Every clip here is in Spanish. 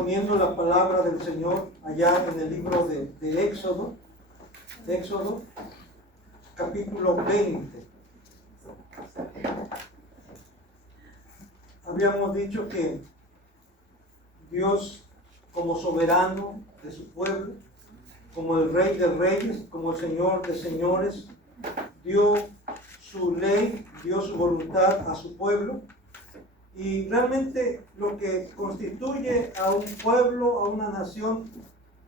exponiendo la palabra del Señor allá en el libro de Éxodo, capítulo 20. Habíamos dicho que Dios, como soberano de su pueblo, como el Rey de Reyes, como el Señor de Señores, dio su ley, dio su voluntad a su pueblo. Y realmente lo que constituye a un pueblo, a una nación,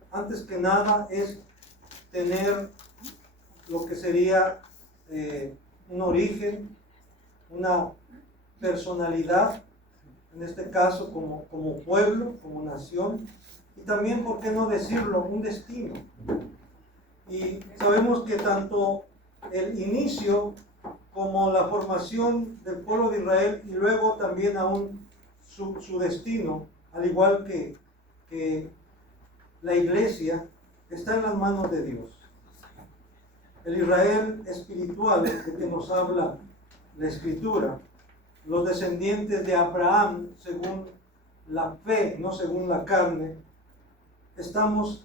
antes que nada es tener lo que sería un origen, una personalidad, en este caso como pueblo, como nación, y también, ¿por qué no decirlo?, un destino. Y sabemos que tanto el inicio como la formación del pueblo de Israel y luego también aún su destino, al igual que la iglesia, está en las manos de Dios. El Israel espiritual de que nos habla la Escritura, los descendientes de Abraham según la fe, no según la carne, estamos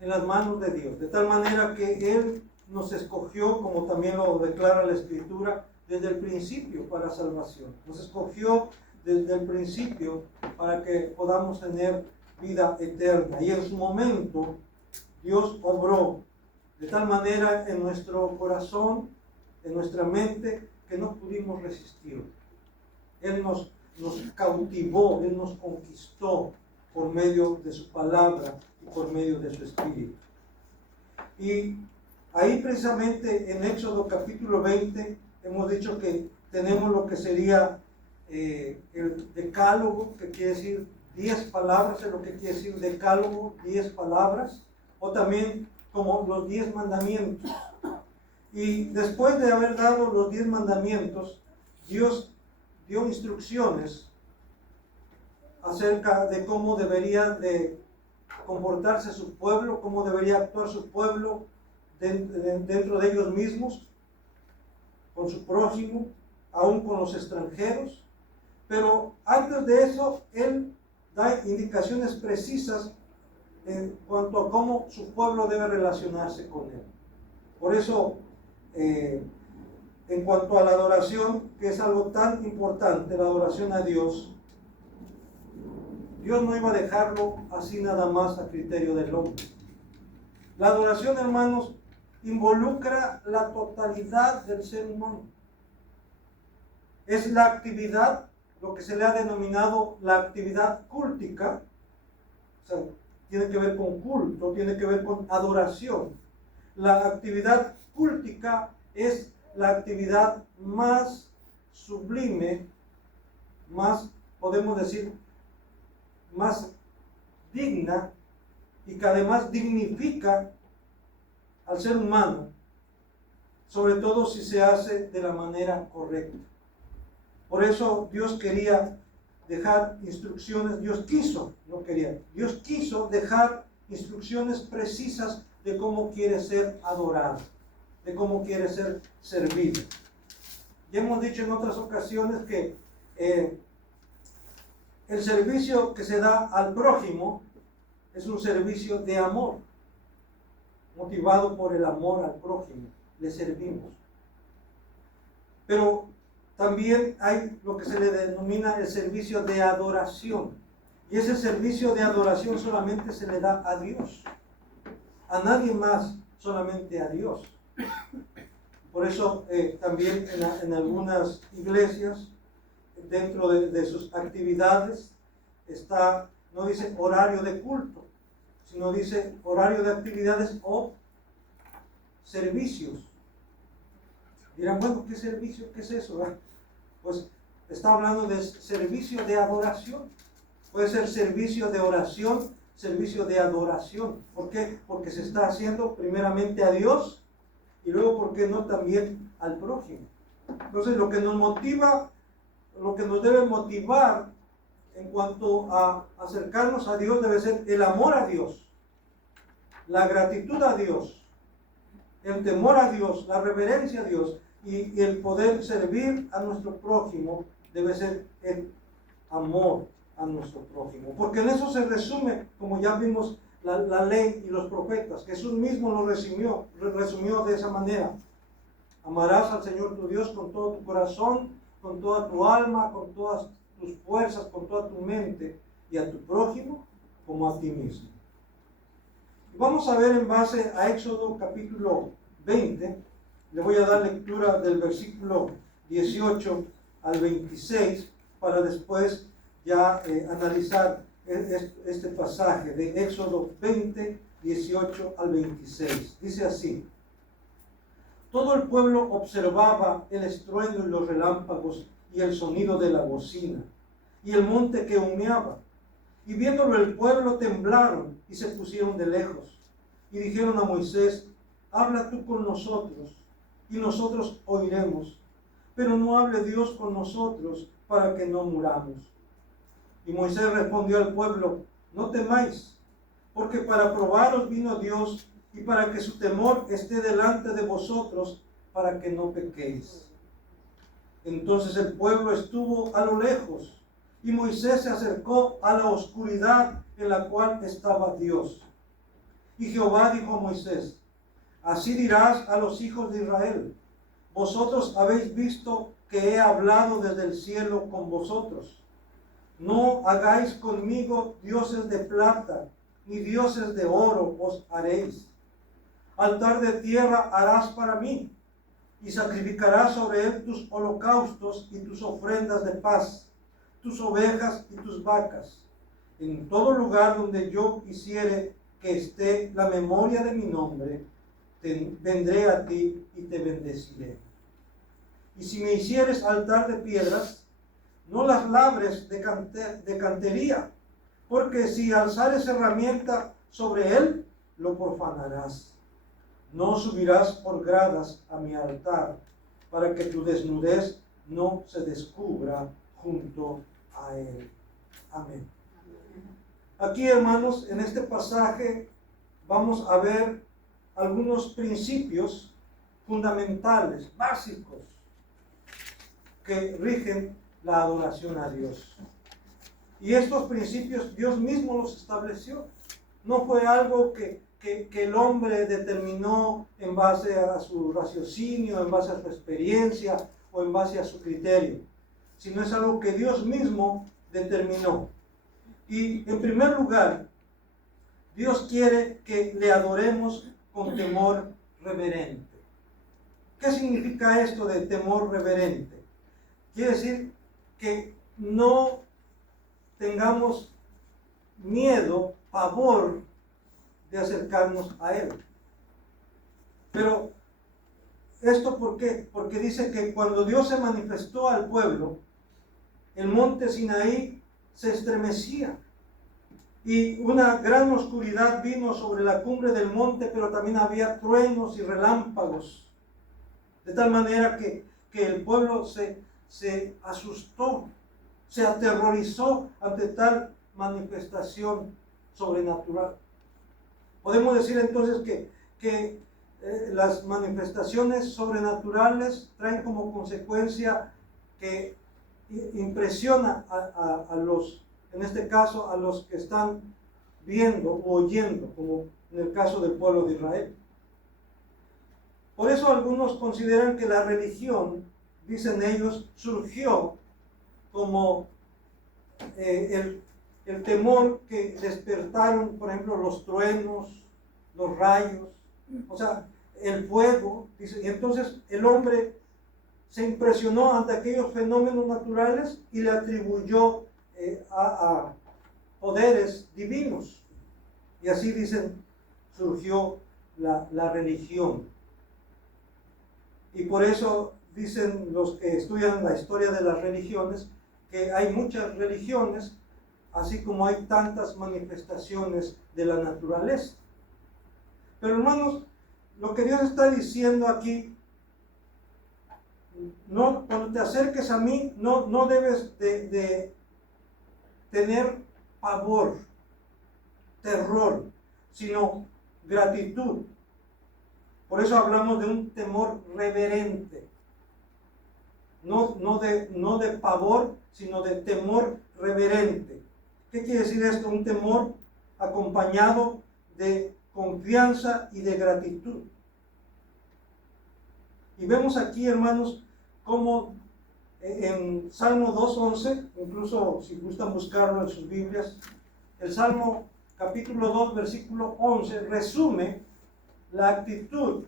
en las manos de Dios, de tal manera que Él nos escogió, como también lo declara la Escritura, desde el principio para salvación. Nos escogió desde el principio para que podamos tener vida eterna. Y en su momento Dios obró de tal manera en nuestro corazón, en nuestra mente, que no pudimos resistir. Él nos cautivó, Él nos conquistó por medio de su palabra y por medio de su espíritu. Y ahí precisamente en Éxodo capítulo 20 hemos dicho que tenemos lo que sería el decálogo, que quiere decir 10 palabras, es lo que quiere decir decálogo, 10 palabras, o también como los 10 mandamientos. Y después de haber dado los 10 mandamientos, Dios dio instrucciones acerca de cómo debería de comportarse su pueblo, cómo debería actuar su pueblo dentro de ellos mismos, con su prójimo, aún con los extranjeros. Pero antes de eso, Él da indicaciones precisas en cuanto a cómo su pueblo debe relacionarse con Él. Por eso, en cuanto a la adoración, que es algo tan importante, la adoración a Dios, Dios no iba a dejarlo así nada más a criterio del hombre. La adoración, hermanos, involucra la totalidad del ser humano. Es la actividad, lo que se le ha denominado la actividad cúltica, o sea, tiene que ver con culto, tiene que ver con adoración. La actividad cúltica es la actividad más sublime, más, podemos decir, más digna, y que además dignifica al ser humano, sobre todo si se hace de la manera correcta. Por eso Dios quería dejar instrucciones, Dios quiso dejar instrucciones precisas de cómo quiere ser adorado, de cómo quiere ser servido. Ya hemos dicho en otras ocasiones que el servicio que se da al prójimo es un servicio de amor, motivado por el amor al prójimo, le servimos. Pero también hay lo que se le denomina el servicio de adoración, y ese servicio de adoración solamente se le da a Dios, a nadie más, solamente a Dios. Por eso también en algunas iglesias, dentro de sus actividades, está, no dice horario de culto, sino dice horario de actividades o servicios. Dirán, bueno, ¿qué servicio? ¿Qué es eso? Pues está hablando de servicio de adoración. Puede ser servicio de oración, servicio de adoración. ¿Por qué? Porque se está haciendo primeramente a Dios y luego, ¿por qué no?, también al prójimo. Entonces, lo que nos motiva, lo que nos debe motivar en cuanto a acercarnos a Dios debe ser el amor a Dios, la gratitud a Dios, el temor a Dios, la reverencia a Dios, y el poder servir a nuestro prójimo debe ser el amor a nuestro prójimo. Porque en eso se resume, como ya vimos, la ley y los profetas. Jesús mismo lo resumió de esa manera. Amarás al Señor tu Dios con todo tu corazón, con toda tu alma, con todas tus fuerzas, con toda tu mente, y a tu prójimo como a ti mismo. Vamos a ver en base a Éxodo capítulo 20, le voy a dar lectura del versículo 18 al 26 para después ya analizar este pasaje de Éxodo 20, 18 al 26. Dice así: todo el pueblo observaba el estruendo y los relámpagos y el sonido de la bocina y el monte que humeaba. Y viéndolo el pueblo temblaron y se pusieron de lejos. Y dijeron a Moisés: habla tú con nosotros y nosotros oiremos, pero no hable Dios con nosotros para que no muramos. Y Moisés respondió al pueblo: no temáis, porque para probaros vino Dios y para que su temor esté delante de vosotros, para que no pequéis. Entonces el pueblo estuvo a lo lejos, y Moisés se acercó a la oscuridad en la cual estaba Dios. Y Jehová dijo a Moisés: así dirás a los hijos de Israel: vosotros habéis visto que he hablado desde el cielo con vosotros. No hagáis conmigo dioses de plata, ni dioses de oro os haréis. Altar de tierra harás para mí, y sacrificarás sobre él tus holocaustos y tus ofrendas de paz, tus ovejas y tus vacas. En todo lugar donde yo quisiere que esté la memoria de mi nombre, vendré a ti y te bendeciré. Y si me hicieres altar de piedras, no las labres de cantería, porque si alzares herramienta sobre él, lo profanarás. No subirás por gradas a mi altar, para que tu desnudez no se descubra junto a él. Amén. Aquí, hermanos, en este pasaje vamos a ver algunos principios fundamentales, básicos, que rigen la adoración a Dios. Y estos principios Dios mismo los estableció. No fue algo que el hombre determinó en base a su raciocinio, en base a su experiencia o en base a su criterio, sino es algo que Dios mismo determinó. Y en primer lugar, Dios quiere que le adoremos con temor reverente. ¿Qué significa esto de temor reverente? Quiere decir que no tengamos miedo, pavor de acercarnos a Él. Pero, ¿esto por qué? Porque dice que cuando Dios se manifestó al pueblo, el monte Sinaí se estremecía y una gran oscuridad vino sobre la cumbre del monte, pero también había truenos y relámpagos, de tal manera que el pueblo se asustó, se aterrorizó ante tal manifestación sobrenatural. Podemos decir entonces que las manifestaciones sobrenaturales traen como consecuencia que impresiona a los, en este caso, a los que están viendo o oyendo, como en el caso del pueblo de Israel. Por eso algunos consideran que la religión, dicen ellos, surgió como el temor que despertaron, por ejemplo, los truenos, los rayos, o sea, el fuego, dice, y entonces el hombre se impresionó ante aquellos fenómenos naturales y le atribuyó a poderes divinos. Y así dicen, surgió la religión. Y por eso dicen los que estudian la historia de las religiones, que hay muchas religiones, así como hay tantas manifestaciones de la naturaleza. Pero hermanos, lo que Dios está diciendo aquí, no, cuando te acerques a mí, no debes de tener pavor, terror, sino gratitud. Por eso hablamos de un temor reverente. No de pavor, sino de temor reverente. ¿Qué quiere decir esto? Un temor acompañado de confianza y de gratitud. Y vemos aquí, hermanos, como en Salmo 2:11, incluso si gustan buscarlo en sus Biblias, el Salmo capítulo 2, versículo 11, resume la actitud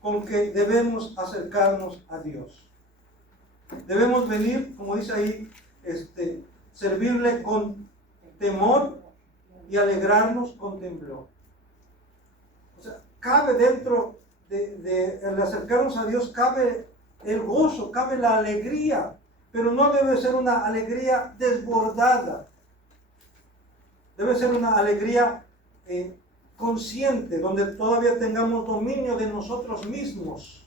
con que debemos acercarnos a Dios. Debemos venir, como dice ahí, servirle con temor y alegrarnos con temblor. O sea, cabe dentro de acercarnos a Dios, cabe el gozo, cabe la alegría, pero no debe ser una alegría desbordada. Debe ser una alegría consciente, donde todavía tengamos dominio de nosotros mismos.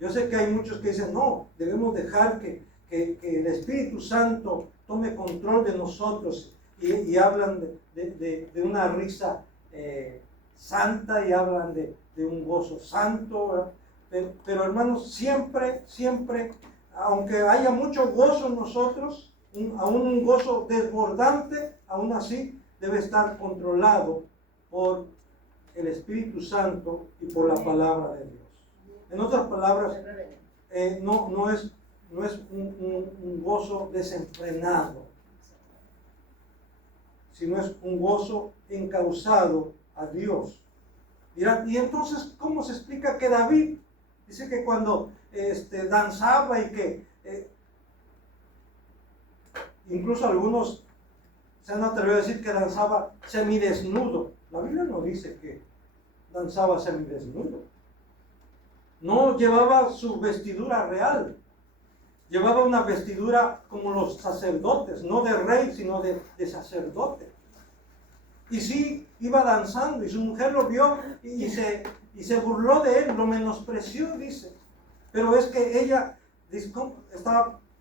Yo sé que hay muchos que dicen, no, debemos dejar que el Espíritu Santo tome control de nosotros, y hablan de una risa santa, y hablan de un gozo santo, pero hermanos, siempre, aunque haya mucho gozo en nosotros, aún un gozo desbordante, aún así debe estar controlado por el Espíritu Santo y por la palabra de Dios. En otras palabras, no es un gozo desenfrenado, sino es un gozo encauzado a Dios. Dirán, y entonces, ¿cómo se explica que David dice que cuando danzaba y que incluso algunos se han atrevido a decir que danzaba semidesnudo? La Biblia no dice que danzaba semidesnudo. No llevaba su vestidura real. Llevaba una vestidura como los sacerdotes, no de rey, sino de sacerdote. Y sí, iba danzando, y su mujer lo vio y se burló de él, lo menospreció, dice. Pero es que ella,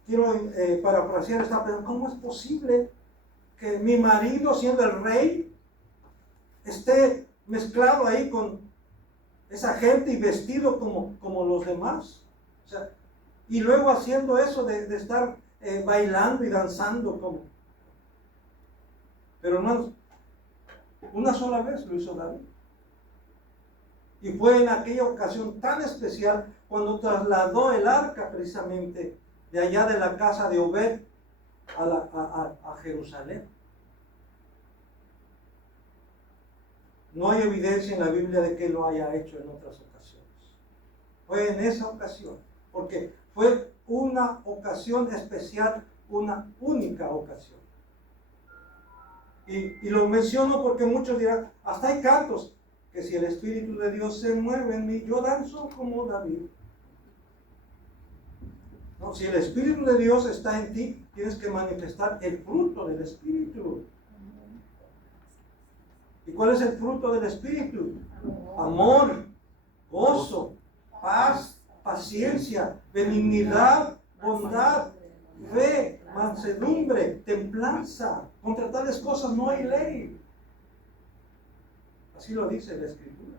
quiero parafrasear, estaba pensando, ¿cómo es posible que mi marido, siendo el rey, esté mezclado ahí con esa gente y vestido como los demás? O sea, y luego haciendo eso de estar bailando y danzando como. Pero hermanos, una sola vez lo hizo David. Y fue en aquella ocasión tan especial cuando trasladó el arca precisamente de allá de la casa de Obed a Jerusalén. No hay evidencia en la Biblia de que lo haya hecho en otras ocasiones. Fue en esa ocasión, porque fue una ocasión especial, una única ocasión. Y lo menciono porque muchos dirán, hasta hay cantos, que si el Espíritu de Dios se mueve en mí, yo danzo como David. No, si el Espíritu de Dios está en ti, tienes que manifestar el fruto del Espíritu. ¿Y cuál es el fruto del Espíritu? Amor, gozo, paz, paciencia, benignidad, bondad, fe, mansedumbre, templanza. Contra tales cosas no hay ley. Así lo dice la Escritura.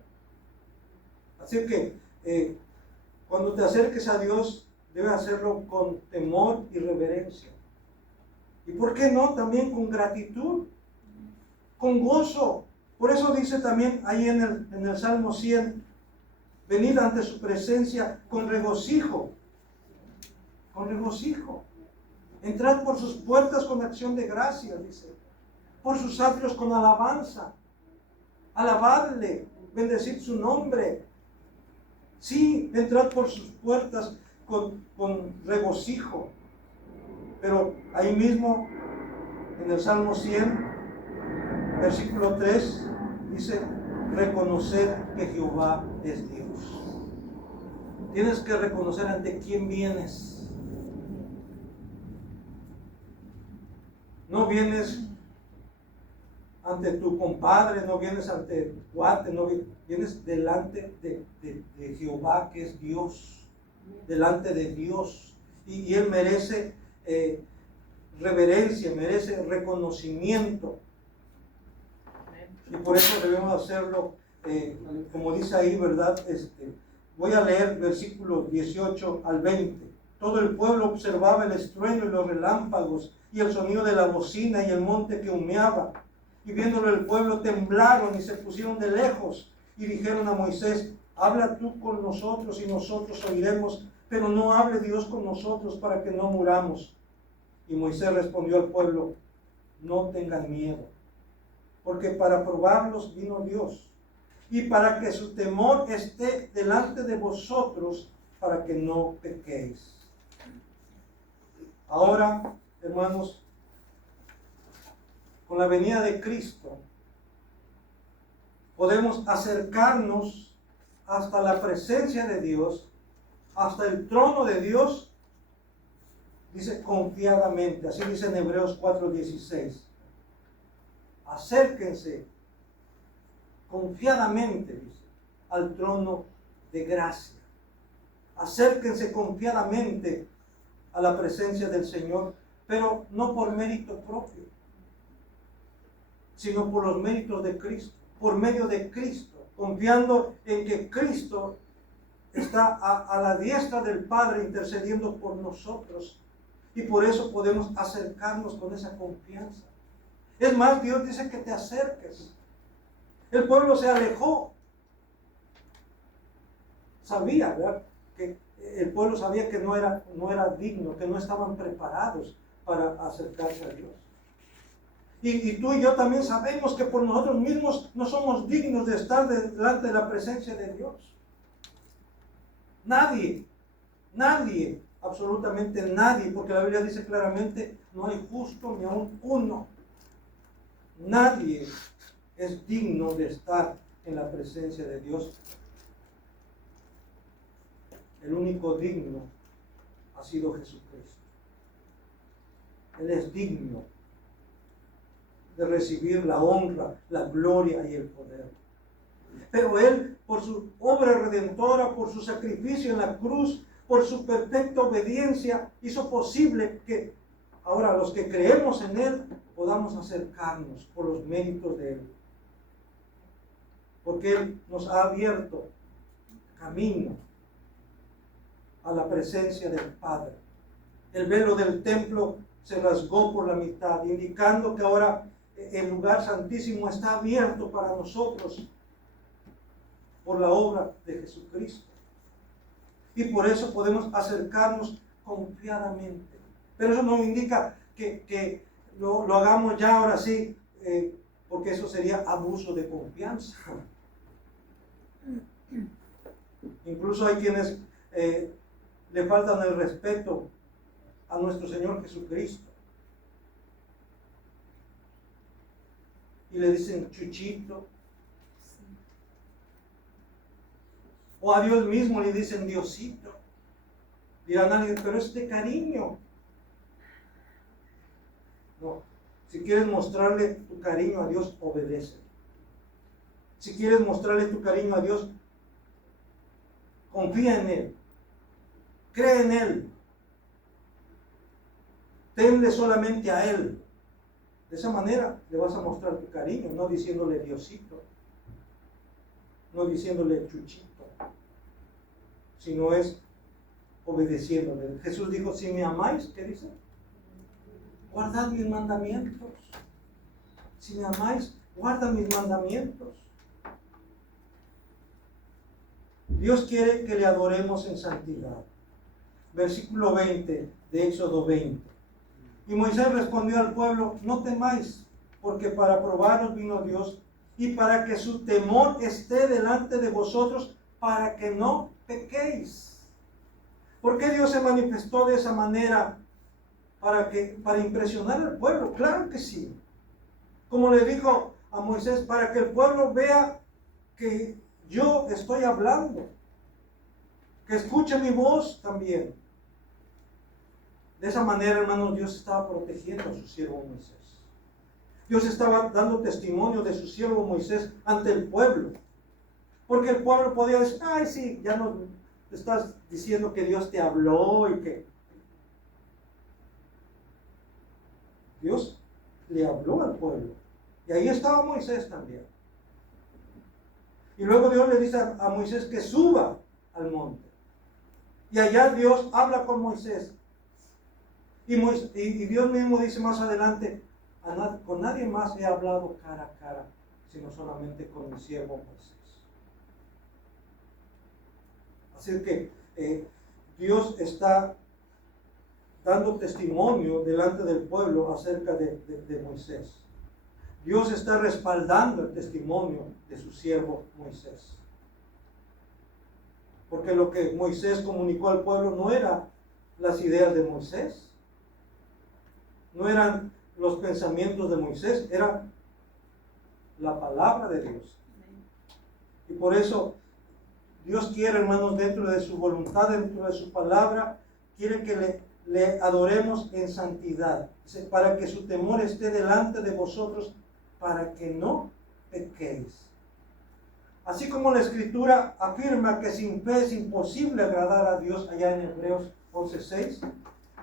Así que cuando te acerques a Dios, debes hacerlo con temor y reverencia. ¿Y por qué no? También con gratitud, con gozo. Por eso dice también ahí en el Salmo 100, venid ante su presencia con regocijo. Con regocijo. Entrad por sus puertas con acción de gracias, dice. Por sus atrios con alabanza. Alabadle, bendecid su nombre. Sí, entrad por sus puertas con regocijo. Pero ahí mismo, en el Salmo 100, versículo 3, dice, reconocer que Jehová es Dios. Tienes que reconocer ante quién vienes. No vienes ante tu compadre, no vienes ante tu cuate, no vienes delante de Jehová, que es Dios, delante de Dios. Y Él merece reverencia, merece reconocimiento. Y por eso debemos hacerlo, como dice ahí, ¿verdad? Voy a leer versículos 18 al 20. Todo el pueblo observaba el estruendo y los relámpagos y el sonido de la bocina y el monte que humeaba. Y viéndolo el pueblo temblaron y se pusieron de lejos y dijeron a Moisés: habla tú con nosotros y nosotros oiremos, pero no hable Dios con nosotros para que no muramos. Y Moisés respondió al pueblo: no tengan miedo, porque para probarlos vino Dios, y para que su temor esté delante de vosotros, para que no pequéis. Ahora, hermanos, con la venida de Cristo, podemos acercarnos hasta la presencia de Dios, hasta el trono de Dios, dice confiadamente, así dice en Hebreos 4:16. Acérquense confiadamente, dice, al trono de gracia. Acérquense confiadamente a la presencia del Señor, pero no por mérito propio, sino por los méritos de Cristo, por medio de Cristo, confiando en que Cristo está a la diestra del Padre intercediendo por nosotros, y por eso podemos acercarnos con esa confianza. Es más, Dios dice que te acerques. El pueblo se alejó. Sabía, ¿verdad? Que el pueblo sabía que no era digno, que no estaban preparados para acercarse a Dios. Y tú y yo también sabemos que por nosotros mismos no somos dignos de estar delante de la presencia de Dios. Nadie, absolutamente nadie, porque la Biblia dice claramente: no hay justo ni aun uno. Nadie es digno de estar en la presencia de Dios. El único digno ha sido Jesucristo. Él es digno de recibir la honra, la gloria y el poder. Pero Él, por su obra redentora, por su sacrificio en la cruz, por su perfecta obediencia, hizo posible que ahora los que creemos en Él podamos acercarnos por los méritos de Él. Porque Él nos ha abierto camino a la presencia del Padre. El velo del templo se rasgó por la mitad, indicando que ahora el lugar santísimo está abierto para nosotros por la obra de Jesucristo. Y por eso podemos acercarnos confiadamente. Pero eso no indica que lo hagamos ya ahora sí, porque eso sería abuso de confianza. Incluso hay quienes le faltan el respeto a nuestro Señor Jesucristo y le dicen chuchito, o a Dios mismo le dicen Diosito. Dirán alguien: pero es de cariño. No, si quieres mostrarle tu cariño a Dios, obedece. Si quieres mostrarle tu cariño a Dios, confía en Él, cree en Él, temle solamente a Él. De esa manera le vas a mostrar tu cariño, no diciéndole Diosito, no diciéndole chuchito, sino es obedeciéndole. Jesús dijo: si me amáis, ¿qué dice? Guardad mis mandamientos. Si me amáis, guarda mis mandamientos. Dios quiere que le adoremos en santidad. Versículo 20 de Éxodo 20. Y Moisés respondió al pueblo: no temáis, porque para probaros vino Dios, y para que su temor esté delante de vosotros, para que no pequéis. ¿Por qué Dios se manifestó de esa manera? Para impresionar al pueblo. Claro que sí. Como le dijo a Moisés, para que el pueblo vea que yo estoy hablando, que escuche mi voz también. De esa manera, hermanos, Dios estaba protegiendo a su siervo Moisés. Dios estaba dando testimonio de su siervo Moisés ante el pueblo. Porque el pueblo podía decir: ay, sí, ya no estás diciendo que Dios te habló y que... Dios le habló al pueblo. Y ahí estaba Moisés también. Y luego Dios le dice a Moisés que suba al monte. Y allá Dios habla con Moisés. Y Dios mismo dice más adelante, con nadie más he hablado cara a cara, sino solamente con mi siervo Moisés. Así que Dios está dando testimonio delante del pueblo acerca de Moisés. Dios está respaldando el testimonio de su siervo Moisés. Porque lo que Moisés comunicó al pueblo no eran las ideas de Moisés, no eran los pensamientos de Moisés, era la palabra de Dios. Y por eso Dios quiere, hermanos, dentro de su voluntad, dentro de su palabra, quiere que le adoremos en santidad, para que su temor esté delante de vosotros, para que no pequéis. Así como la Escritura afirma que sin fe es imposible agradar a Dios, allá en Hebreos 11:6,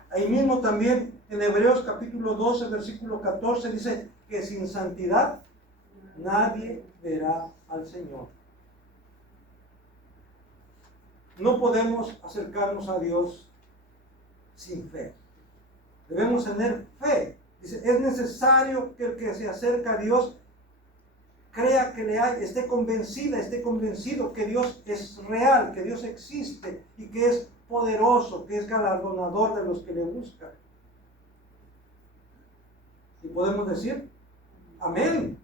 ahí mismo también en Hebreos capítulo 12, versículo 14, dice que sin santidad nadie verá al Señor. No podemos acercarnos a Dios sin fe. Debemos tener fe. Dice, es necesario que el que se acerca a Dios crea que le hay, esté convencido que Dios es real, que Dios existe y que es poderoso, que es galardonador de los que le buscan. Y podemos decir, amén.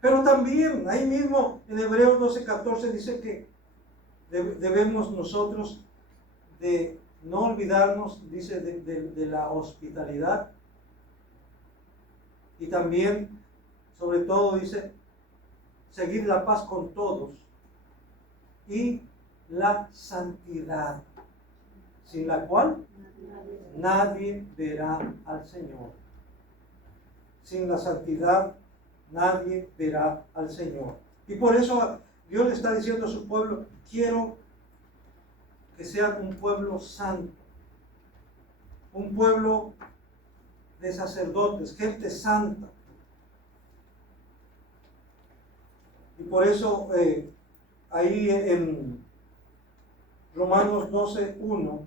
Pero también, ahí mismo en Hebreos 12:14 dice que debemos nosotros de no olvidarnos, dice, de la hospitalidad. Y también, sobre todo, dice, seguir la paz con todos y la santidad, sin la cual nadie verá al Señor. Sin la santidad nadie verá al Señor. Y por eso Dios le está diciendo a su pueblo, quiero que sean un pueblo santo, un pueblo de sacerdotes, gente santa. Y por eso ahí en Romanos 12:1,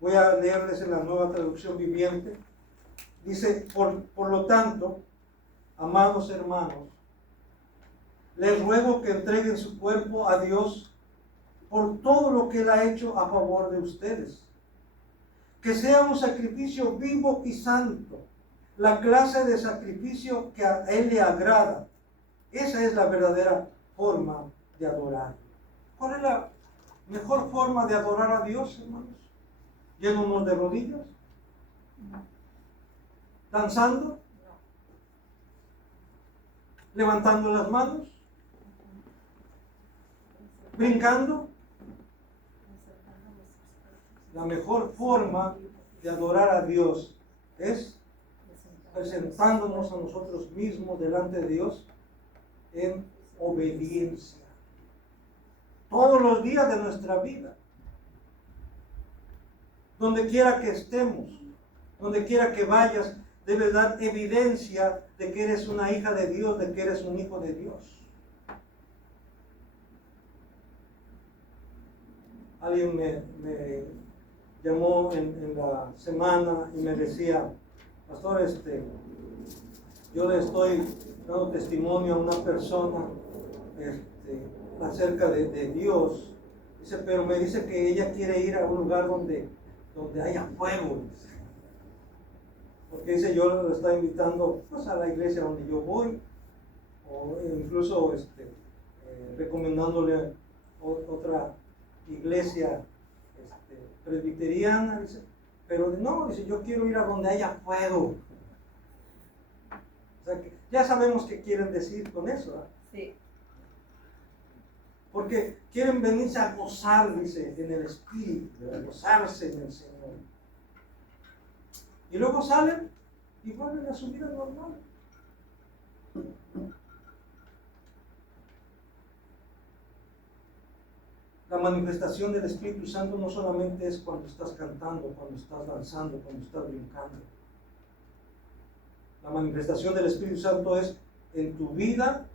voy a leerles en la Nueva Traducción Viviente, dice, por lo tanto, amados hermanos, les ruego que entreguen su cuerpo a Dios por todo lo que Él ha hecho a favor de ustedes. Que sea un sacrificio vivo y santo, la clase de sacrificio que a Él le agrada. Esa es la verdadera forma de adorar. ¿Cuál es la mejor forma de adorar a Dios, hermanos? ¿Yéndonos de rodillas? ¿Danzando? ¿Levantando las manos? ¿Brincando? La mejor forma de adorar a Dios es presentándonos a nosotros mismos delante de Dios en obediencia. Todos los días de nuestra vida. Donde quiera que estemos, donde quiera que vayas, debes dar evidencia de que eres una hija de Dios, de que eres un hijo de Dios. Alguien me llamó en la semana y me decía, pastor, yo le estoy dando testimonio a una persona acerca de Dios. Dice, pero me dice que ella quiere ir a un lugar donde haya fuego. Dice. Porque dice, yo lo está invitando pues, a la iglesia donde yo voy, o incluso recomendándole otra iglesia presbiteriana, dice, pero no, dice, yo quiero ir a donde haya fuego. O sea, que ya sabemos qué quieren decir con eso, ¿verdad? Sí. Porque quieren venirse a gozar, dice, en el Espíritu, a gozarse en el Señor. Y luego salen y vuelven a su vida normal. La manifestación del Espíritu Santo no solamente es cuando estás cantando, cuando estás danzando, cuando estás brincando. La manifestación del Espíritu Santo es en tu vida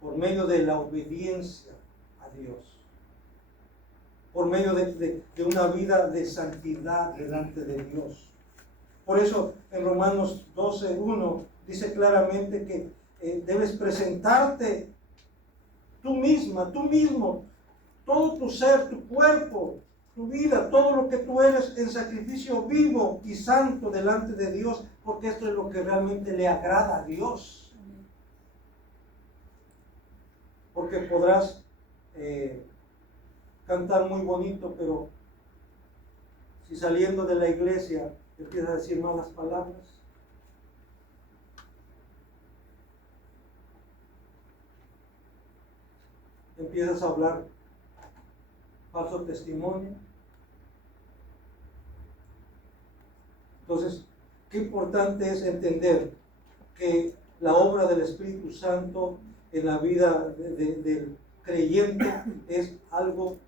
por medio de la obediencia a Dios. por medio de una vida de santidad delante de Dios. Por eso en Romanos 12:1 dice claramente que debes presentarte tú misma, tú mismo, todo tu ser, tu cuerpo, tu vida, todo lo que tú eres en sacrificio vivo y santo delante de Dios, porque esto es lo que realmente le agrada a Dios. Porque podrás cantar muy bonito, pero si saliendo de la iglesia empiezas a decir malas palabras, empiezas a hablar falso testimonio. Entonces, qué importante es entender que la obra del Espíritu Santo en la vida del creyente es algo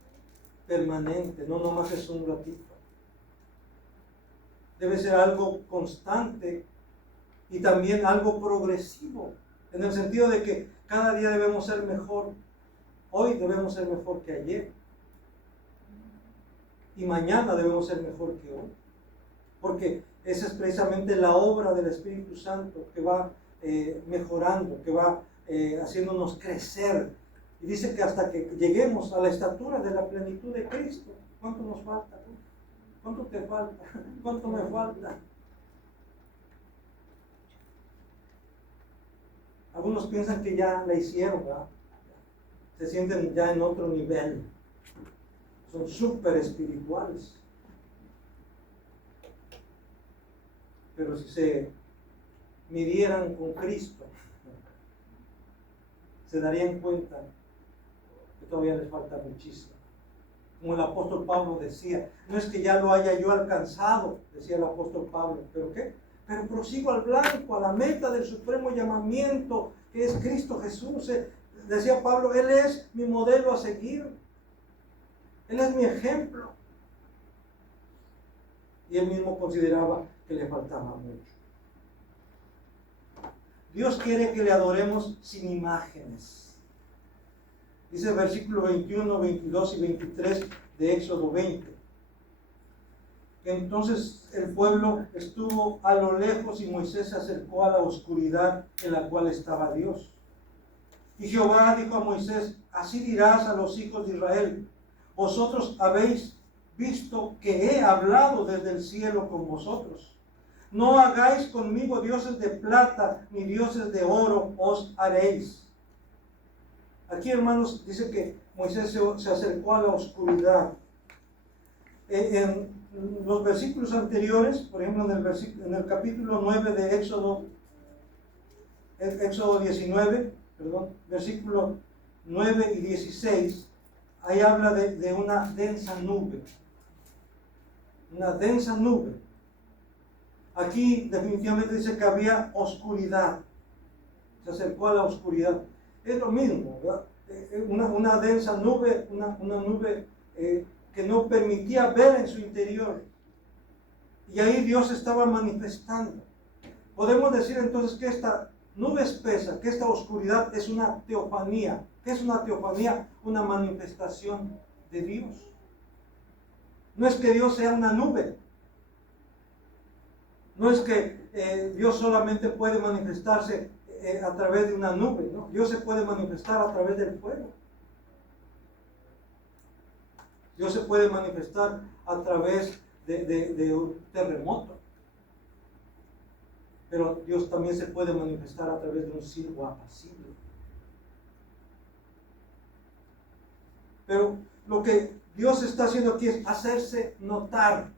permanente, no nomás es un ratito. Debe ser algo constante y también algo progresivo, en el sentido de que cada día debemos ser mejor. Hoy debemos ser mejor que ayer. Y mañana debemos ser mejor que hoy. Porque esa es precisamente la obra del Espíritu Santo que va mejorando, que va haciéndonos crecer. Y dice que hasta que lleguemos a la estatura de la plenitud de Cristo. ¿Cuánto nos falta? ¿Cuánto te falta? ¿Cuánto me falta? Algunos piensan que ya la hicieron, ¿verdad? Se sienten ya en otro nivel. Son súper espirituales. Pero si se midieran con Cristo, se darían cuenta que todavía les falta muchísimo. Como el apóstol Pablo decía, no es que ya lo haya yo alcanzado, decía el apóstol Pablo, ¿pero qué? Pero prosigo al blanco, a la meta del supremo llamamiento, que es Cristo Jesús. Decía Pablo, Él es mi modelo a seguir. Él es mi ejemplo. Y él mismo consideraba que le faltaba mucho. Dios quiere que le adoremos sin imágenes. Dice el versículo 21, 22 y 23 de Éxodo 20. Entonces el pueblo estuvo a lo lejos y Moisés se acercó a la oscuridad en la cual estaba Dios. Y Jehová dijo a Moisés, así dirás a los hijos de Israel, vosotros habéis visto que he hablado desde el cielo con vosotros. No hagáis conmigo dioses de plata ni dioses de oro os haréis. Aquí, hermanos, dice que Moisés se acercó a la oscuridad. En los versículos anteriores, por ejemplo en el capítulo 9 de Éxodo 19, versículo 9 y 16, ahí habla de una densa nube. Una densa nube. Aquí definitivamente dice que había oscuridad. Se acercó a la oscuridad. Es lo mismo, ¿verdad? Una densa nube, una nube que no permitía ver en su interior. Y ahí Dios estaba manifestando. Podemos decir entonces que esta nube espesa, que esta oscuridad es una teofanía. ¿Qué es una teofanía? Una manifestación de Dios. No es que Dios sea una nube. No es que Dios solamente puede manifestarse a través de una nube, ¿no? Dios se puede manifestar a través del fuego. Dios se puede manifestar a través de un terremoto. Pero Dios también se puede manifestar a través de un silbo apacible. Pero lo que Dios está haciendo aquí es hacerse notar.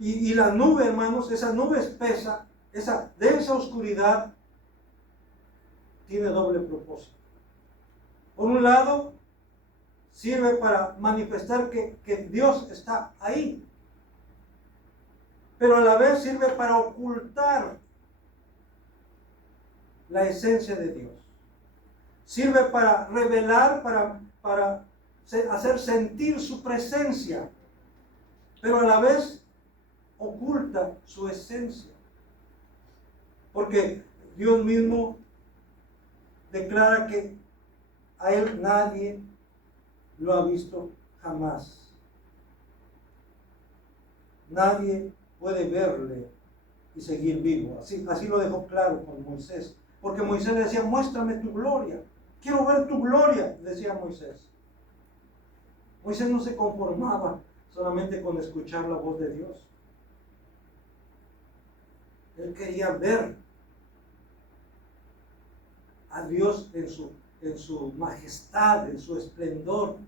Y la nube, hermanos, esa nube espesa, esa densa oscuridad, tiene doble propósito. Por un lado, sirve para manifestar que Dios está ahí. Pero a la vez sirve para ocultar la esencia de Dios. Sirve para revelar, para hacer sentir su presencia. Pero a la vez oculta su esencia. Porque Dios mismo declara que a Él nadie lo ha visto jamás. Nadie puede verle y seguir vivo. Así lo dejó claro con Moisés. Porque Moisés le decía, muéstrame tu gloria. Quiero ver tu gloria, decía Moisés. Moisés no se conformaba solamente con escuchar la voz de Dios. Él quería ver a Dios en su majestad, en su esplendor.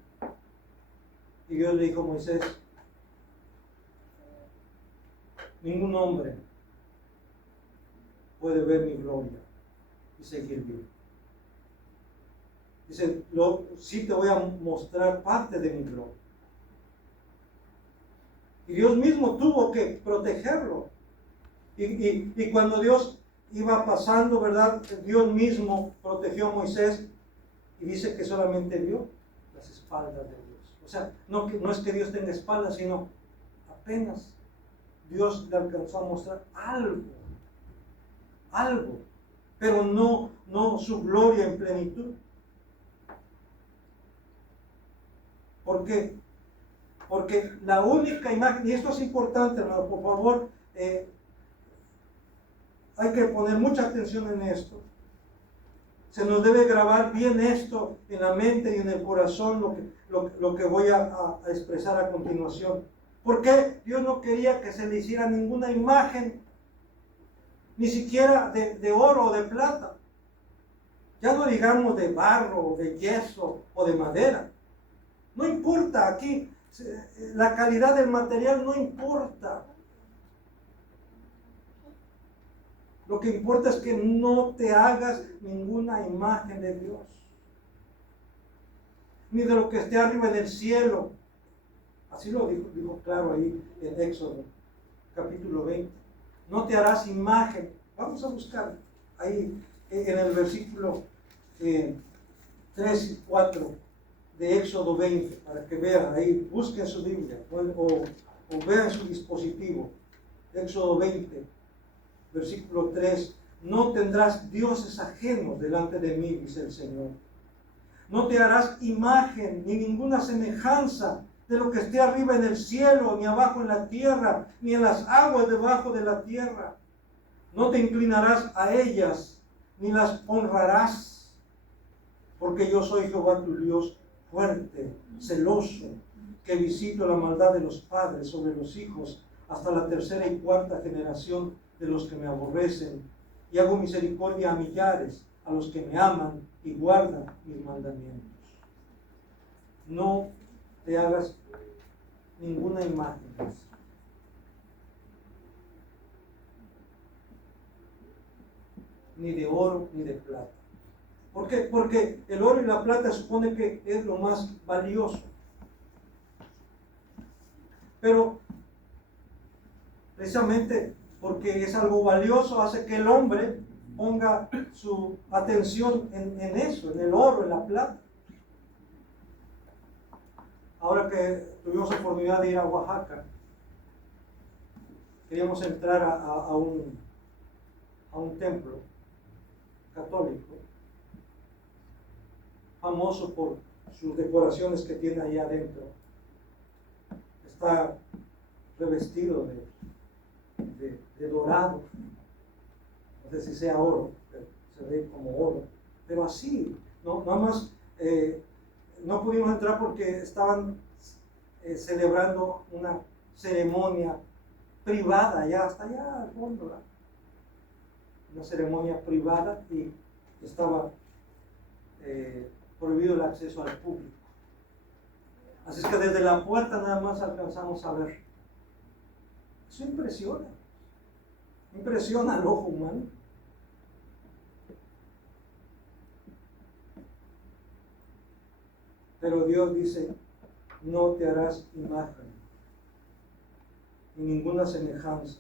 Y Dios le dijo a Moisés, ningún hombre puede ver mi gloria y seguir vivo. Dice, sí te voy a mostrar parte de mi gloria. Y Dios mismo tuvo que protegerlo. Y cuando Dios iba pasando, ¿verdad? Dios mismo protegió a Moisés y dice que solamente vio las espaldas de Dios. O sea, no es que Dios tenga espaldas, sino apenas Dios le alcanzó a mostrar algo, pero no su gloria en plenitud. ¿Por qué? Porque la única imagen, y esto es importante, hermano, por favor, hay que poner mucha atención en esto. Se nos debe grabar bien esto en la mente y en el corazón, lo que voy a expresar a continuación. ¿Por qué Dios no quería que se le hiciera ninguna imagen, ni siquiera de oro o de plata? Ya no digamos de barro, de yeso o de madera. No importa aquí, la calidad del material no importa. Lo que importa es que no te hagas ninguna imagen de Dios, ni de lo que esté arriba en el cielo. Así lo dijo claro ahí en Éxodo, capítulo 20. No te harás imagen. Vamos a buscar ahí en el versículo 3 y 4 de Éxodo 20, para que vean ahí, busquen su Biblia o vean su dispositivo. Éxodo 20. Versículo 3, no tendrás dioses ajenos delante de mí, dice el Señor. No te harás imagen ni ninguna semejanza de lo que esté arriba en el cielo, ni abajo en la tierra, ni en las aguas debajo de la tierra. No te inclinarás a ellas, ni las honrarás, porque yo soy Jehová tu Dios, fuerte, celoso, que visito la maldad de los padres sobre los hijos, hasta la tercera y cuarta generación de los que me aborrecen, y hago misericordia a millares, a los que me aman y guardan mis mandamientos. No te hagas ninguna imagen, ni de oro ni de plata. ¿Por qué? Porque el oro y la plata supone que es lo más valioso. Pero precisamente porque es algo valioso, hace que el hombre ponga su atención en eso, en el oro, en la plata. Ahora que tuvimos la oportunidad de ir a Oaxaca, queríamos entrar a un templo católico, famoso por sus decoraciones que tiene ahí adentro. Está revestido de dorado, no sé si sea oro, pero se ve como oro, pero así, nada más no pudimos entrar porque estaban celebrando una ceremonia privada, ya hasta allá al fondo, una ceremonia privada, y estaba prohibido el acceso al público. Así es que desde la puerta nada más alcanzamos a ver. Eso impresiona al ojo humano. Pero Dios dice, no te harás imagen, ni ninguna semejanza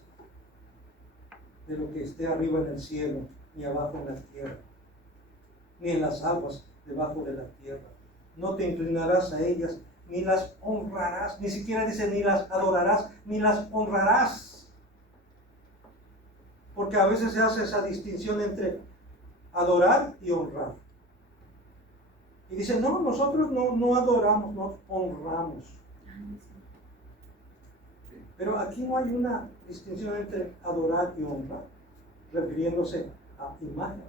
de lo que esté arriba en el cielo, ni abajo en la tierra, ni en las aguas debajo de la tierra. No te inclinarás a ellas, ni las honrarás. Ni siquiera dice ni las adorarás, ni las honrarás. Porque a veces se hace esa distinción entre adorar y honrar. Y dice, no, nosotros no adoramos, no honramos. Pero aquí no hay una distinción entre adorar y honrar, refiriéndose a imágenes.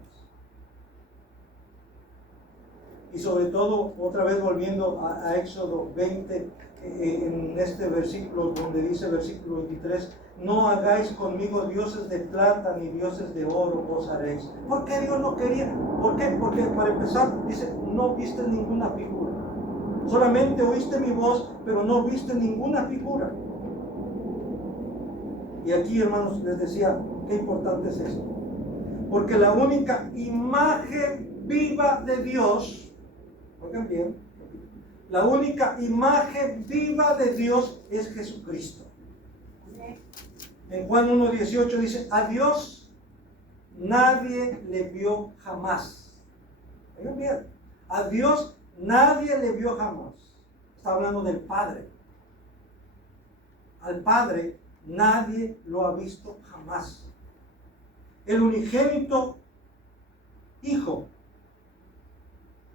Y sobre todo, otra vez volviendo a Éxodo 20, en este versículo donde dice, versículo 23, no hagáis conmigo dioses de plata ni dioses de oro os haréis. ¿Por qué Dios no quería? ¿Por qué? Porque para empezar, dice, no viste ninguna figura. Solamente oíste mi voz, pero no viste ninguna figura. Y aquí, hermanos, les decía, qué importante es esto. Porque la única imagen viva de Dios, oigan bien, la única imagen viva de Dios es Jesucristo. En Juan 1:18 dice, a Dios nadie le vio jamás. Oigan bien, a Dios nadie le vio jamás. Está hablando del Padre. Al Padre nadie lo ha visto jamás. El unigénito Hijo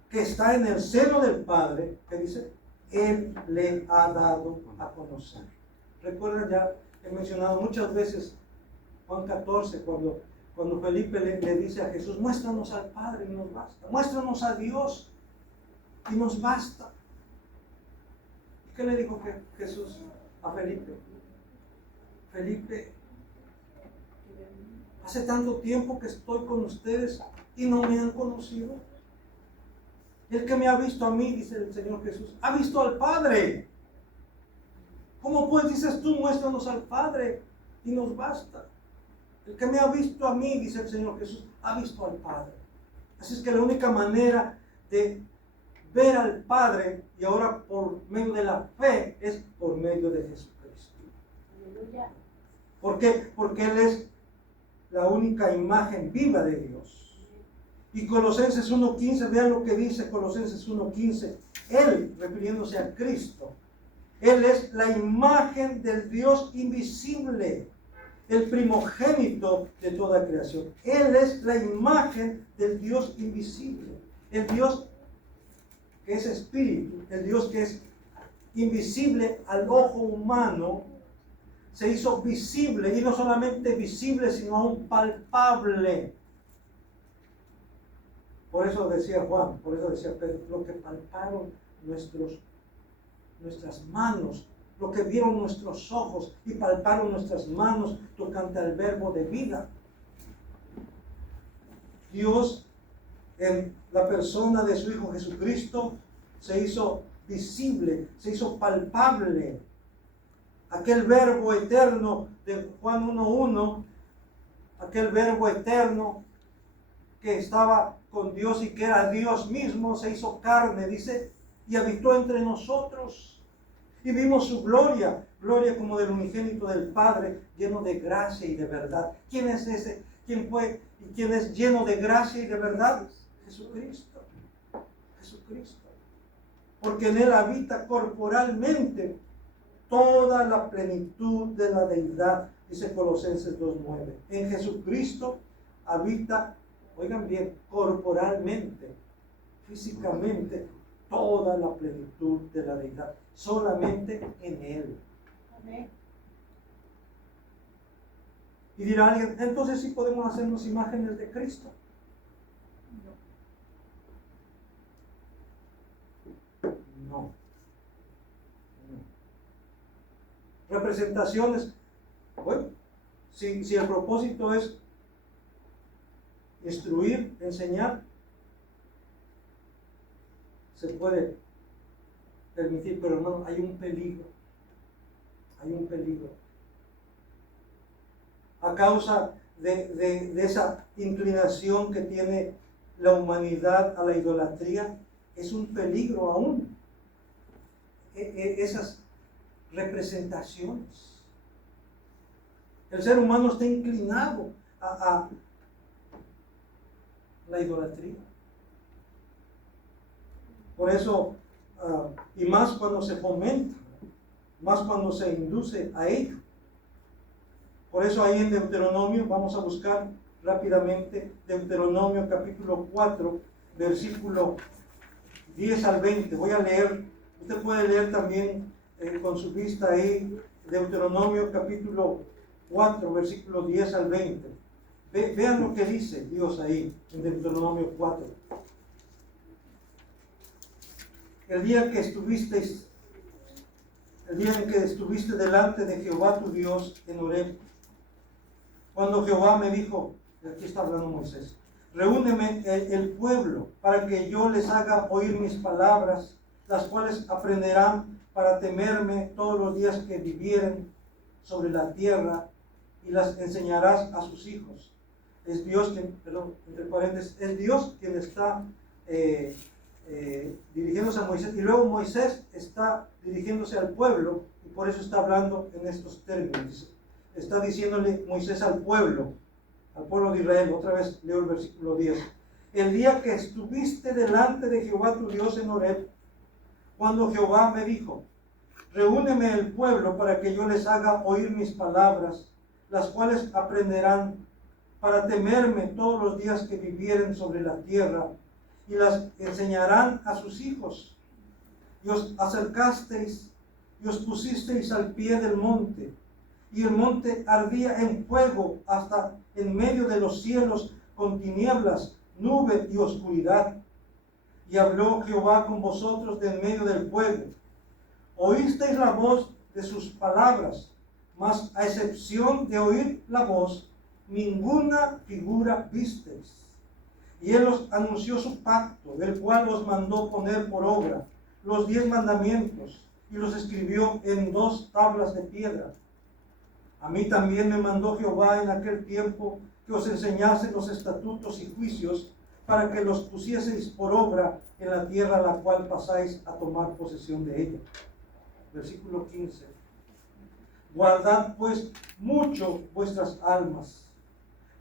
que está en el seno del Padre, que dice, Él le ha dado a conocer. Recuerdan, ya he mencionado muchas veces Juan 14, cuando Felipe le dice a Jesús, muéstranos al Padre y nos basta. Muéstranos a Dios y nos basta. ¿Y qué le dijo Jesús a Felipe? Felipe, hace tanto tiempo que estoy con ustedes y no me han conocido. El que me ha visto a mí, dice el Señor Jesús, ha visto al Padre. ¿Cómo pues dices tú, muéstranos al Padre y nos basta? El que me ha visto a mí, dice el Señor Jesús, ha visto al Padre. Así es que la única manera de ver al Padre, y ahora por medio de la fe, es por medio de Jesucristo. Aleluya. ¿Por qué? Porque Él es la única imagen viva de Dios. Y Colosenses 1:15, vean lo que dice Colosenses 1:15. Él, refiriéndose a Cristo, Él es la imagen del Dios invisible, el primogénito de toda creación. Él es la imagen del Dios invisible, el Dios que es espíritu, el Dios que es invisible al ojo humano, se hizo visible, y no solamente visible, sino aún palpable. Por eso decía Juan, por eso decía Pedro, lo que palparon nuestras manos, lo que vieron nuestros ojos y palparon nuestras manos tocante al verbo de vida. Dios, en la persona de su Hijo Jesucristo, se hizo visible, se hizo palpable. Aquel verbo eterno de Juan 1:1, aquel verbo eterno que estaba con Dios y que era Dios mismo, se hizo carne, dice, y habitó entre nosotros. Y vimos su gloria, gloria como del unigénito del Padre, lleno de gracia y de verdad. ¿Quién es ese? ¿Quién fue? ¿Y quién es lleno de gracia y de verdad? Jesucristo. Jesucristo. Porque en Él habita corporalmente toda la plenitud de la deidad, dice Colosenses 2:9. En Jesucristo habita, oigan bien, corporalmente, físicamente, toda la plenitud de la deidad, solamente en Él. Amén. Y dirá alguien, entonces sí podemos hacernos imágenes de Cristo. No. Representaciones, bueno, si el propósito es instruir, enseñar, se puede permitir, pero hermano, hay un peligro. Hay un peligro. A causa de esa inclinación que tiene la humanidad a la idolatría, es un peligro aún. Esas representaciones. El ser humano está inclinado a la idolatría. Por eso, y más cuando se fomenta, más cuando se induce a ello. Por eso ahí en Deuteronomio, vamos a buscar rápidamente Deuteronomio capítulo 4, versículo 10 al 20. Voy a leer, usted puede leer también con su vista ahí, Deuteronomio capítulo 4, versículo 10 al 20. Vean lo que dice Dios ahí en Deuteronomio 4. El día en que estuviste delante de Jehová tu Dios en Horeb, cuando Jehová me dijo, aquí está hablando Moisés, reúneme el pueblo para que yo les haga oír mis palabras, las cuales aprenderán para temerme todos los días que vivieren sobre la tierra, y las enseñarás a sus hijos. Es Dios quien, perdón, entre paréntesis, es Dios quien está dirigiéndose a Moisés, y luego Moisés está dirigiéndose al pueblo, y por eso está hablando en estos términos. Está diciéndole Moisés al pueblo de Israel. Otra vez leo el versículo 10. El día que estuviste delante de Jehová tu Dios en Horeb, cuando Jehová me dijo, reúneme el pueblo para que yo les haga oír mis palabras, las cuales aprenderán para temerme todos los días que vivieren sobre la tierra, y las enseñarán a sus hijos. Y os acercasteis y os pusisteis al pie del monte, y el monte ardía en fuego hasta en medio de los cielos, con tinieblas, nube y oscuridad. Y habló Jehová con vosotros de en medio del fuego. Oísteis la voz de sus palabras, mas a excepción de oír la voz, ninguna figura visteis. Y él os anunció su pacto, del cual os mandó poner por obra los 10 mandamientos, y los escribió en 2 tablas de piedra. A mí también me mandó Jehová en aquel tiempo que os enseñase los estatutos y juicios, para que los pusieseis por obra en la tierra a la cual pasáis a tomar posesión de ella. Versículo 15. Guardad pues mucho vuestras almas,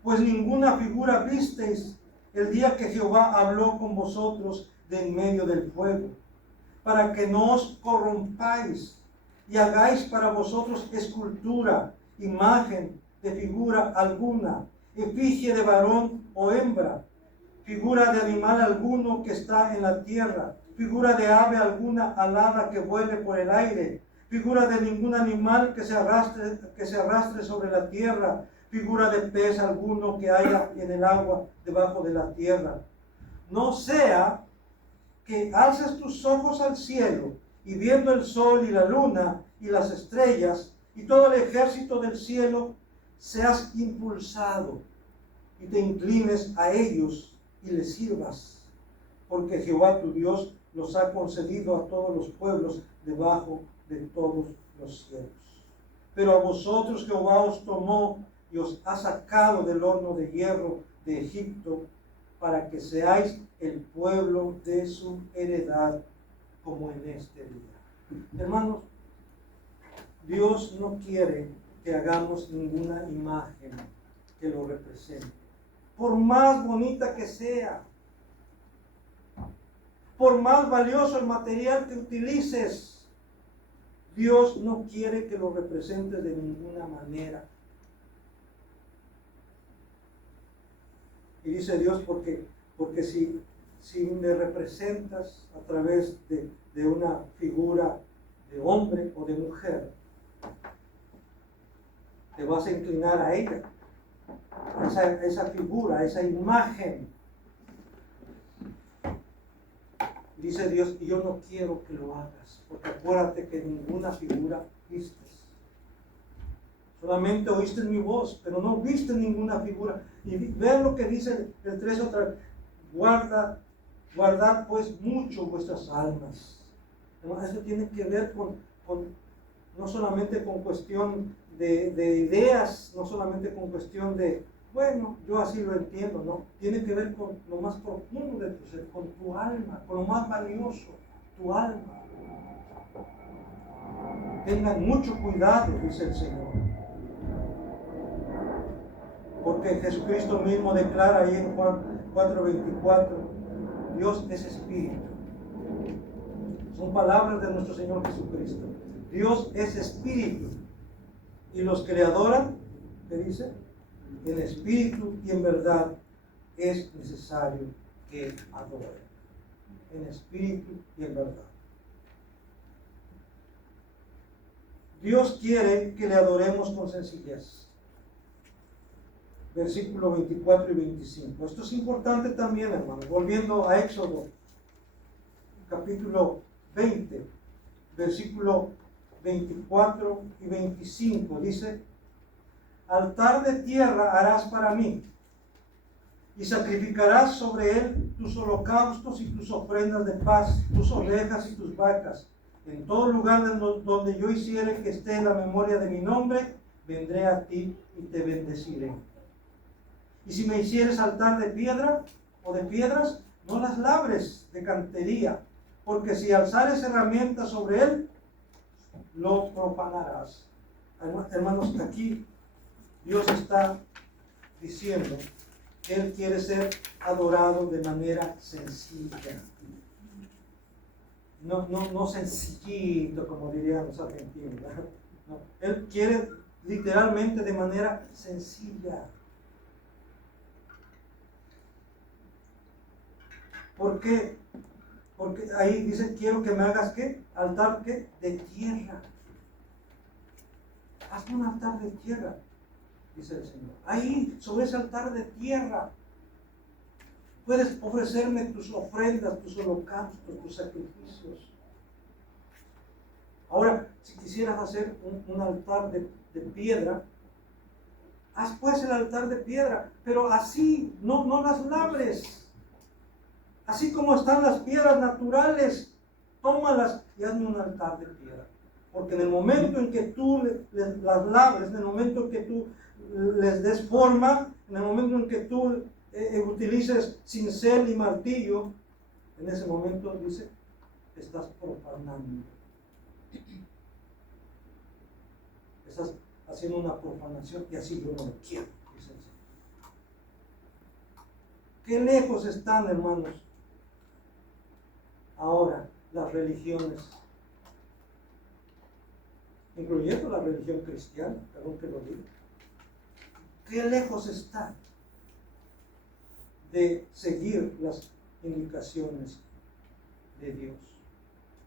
pues ninguna figura visteis el día que Jehová habló con vosotros de en medio del fuego, para que no os corrompáis y hagáis para vosotros escultura, imagen de figura alguna, efigie de varón o hembra, figura de animal alguno que está en la tierra, figura de ave alguna alada que vuele por el aire, figura de ningún animal que se arrastre sobre la tierra, figura de pez alguno que haya en el agua debajo de la tierra. No sea que alces tus ojos al cielo, y viendo el sol y la luna y las estrellas y todo el ejército del cielo, seas impulsado y te inclines a ellos y les sirvas, porque Jehová tu Dios los ha concedido a todos los pueblos debajo de todos los cielos. Pero a vosotros Jehová os tomó y os ha sacado del horno de hierro de Egipto, para que seáis el pueblo de su heredad, como en este día. Hermanos, Dios no quiere que hagamos ninguna imagen que lo represente, por más bonita que sea, por más valioso el material que utilices. Dios no quiere que lo representes de ninguna manera. Y dice Dios, porque si me representas a través de una figura de hombre o de mujer, te vas a inclinar a ella, a esa figura, a esa imagen. Dice Dios, y yo no quiero que lo hagas, porque acuérdate que ninguna figura vistes. Solamente oíste mi voz, pero no viste ninguna figura. Y vean lo que dice el 3 otra vez. Guardad pues mucho vuestras almas. Esto tiene que ver no solamente con cuestión de ideas, no solamente con cuestión de, bueno, yo así lo entiendo, no. Tiene que ver con lo más profundo de tu ser, con tu alma, con lo más valioso, tu alma. Tengan mucho cuidado, dice el Señor. Porque Jesucristo mismo declara ahí en Juan 4:24, Dios es espíritu. Son palabras de nuestro Señor Jesucristo. Dios es espíritu. Y los que le adoran, ¿qué dice? En espíritu y en verdad es necesario que adoren. en espíritu y en verdad. Dios quiere que le adoremos con sencillez. Versículo 24 y 25. Esto es importante también, hermanos. Volviendo a Éxodo, capítulo 20, versículo 24 y 25. Dice: altar de tierra harás para mí, y sacrificarás sobre él tus holocaustos y tus ofrendas de paz, tus ovejas y tus vacas. En todo lugar donde yo hiciere que esté la memoria de mi nombre, vendré a ti y te bendeciré. Y si me hicieres altar de piedra o de piedras, no las labres de cantería, porque si alzares herramientas sobre él, lo profanarás. Hermanos, aquí Dios está diciendo que Él quiere ser adorado de manera sencilla. No sencillito, como dirían los argentinos. No, Él quiere literalmente de manera sencilla. ¿Por qué? Porque ahí dice: quiero que me hagas ¿qué? Altar ¿qué? De tierra. Hazme un altar de tierra, dice el Señor. Ahí, sobre ese altar de tierra, puedes ofrecerme tus ofrendas, tus holocaustos, tus sacrificios. Ahora, si quisieras hacer un altar de piedra, haz pues el altar de piedra, pero así, no las labres. Así como están las piedras naturales, tómalas y hazme un altar de piedra. Porque en el momento en que tú las labres, en el momento en que tú les des forma, en el momento en que tú utilices cincel y martillo, en ese momento dice, estás profanando. Estás haciendo una profanación y así yo no lo quiero, dice el Señor. Qué lejos están, hermanos, ahora las religiones, incluyendo la religión cristiana, perdón que lo diga. Qué lejos está de seguir las indicaciones de Dios